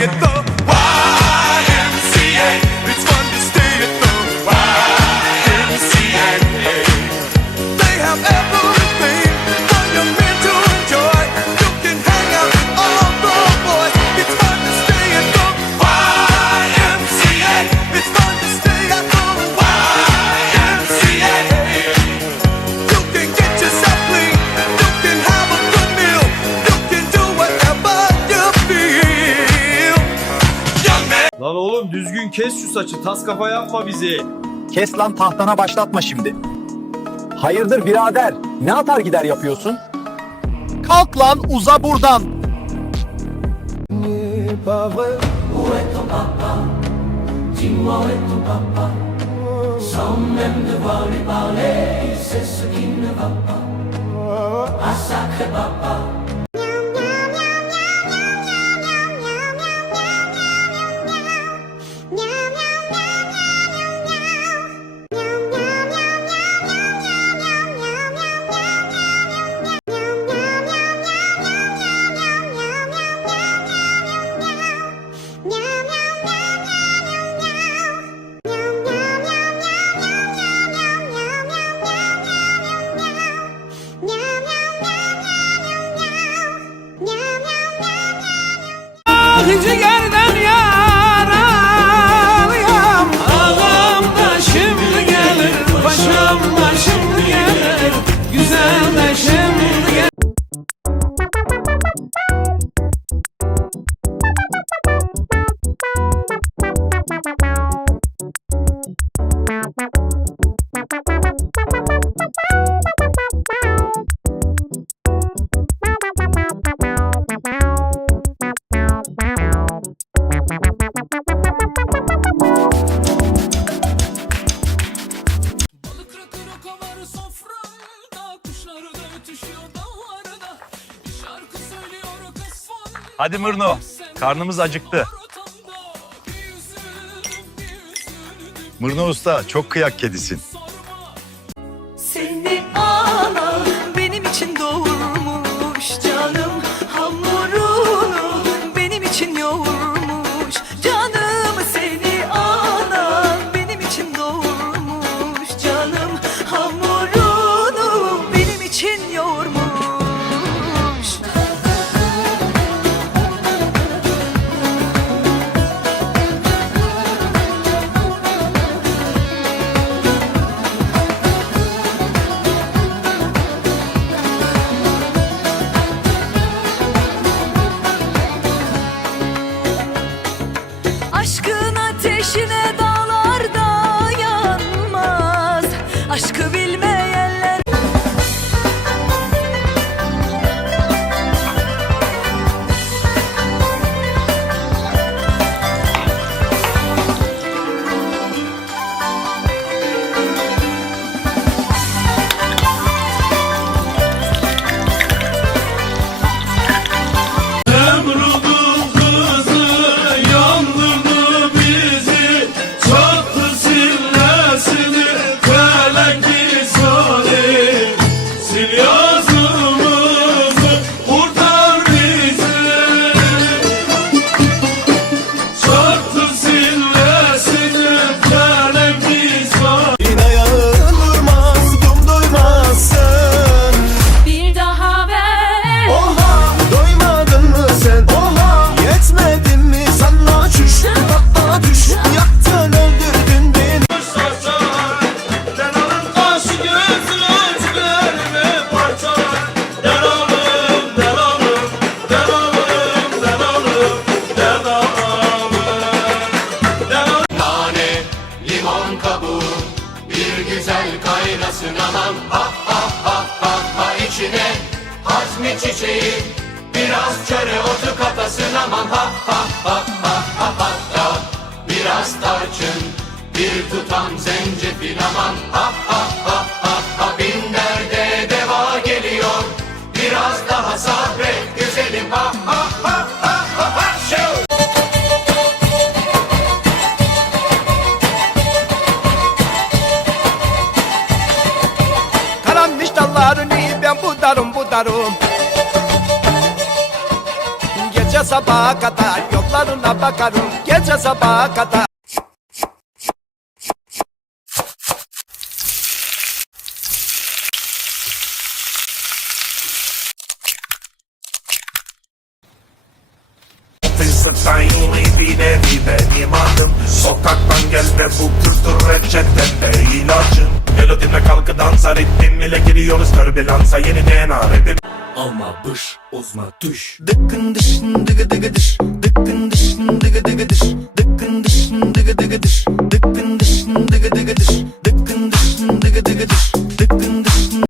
reggaetón. Düzgün kes şu saçı. Tas kafa yapma bizi. Kes lan tahtana başlatma şimdi. Hayırdır birader? Ne atar gider yapıyorsun? Kalk lan uza buradan. Asakre Baba ciğerden yaralıyam. Ağam da şimdi gelir Paşam da şimdi gelir. Güzel de Hadi Mırno, karnımız acıktı. Mırno Usta çok kıyak kedisin. Seni anan benim için doğurmuş canım hamurunu benim için yoğurmuş. içine. Hazmi çiçeği Biraz çöre otu katasın aman. Ha ha ha ha ha hatta Biraz tarçın bir tutam zencefil aman. Ha ha bakarım Gece sabaha kadar yollarına bakarım. Gece sabaha kadar. Bile bir Sokaktan gelme bu kültür reçetende ilacın. Melodime kalkı dansar ettim ile giriyoruz türbülansa yeni DNA rapim. Alma bış ozma düş. Dıkkın dışın dıgı dıgı dış. Dıkkın dışın dıgı dıgı dış. Dıkkın dışın dıgı dıgı dış. Dıkkın dışın dıgı dıgı dış. Dıkkın dışın dıgı dıgı dış. Dıkkın dışın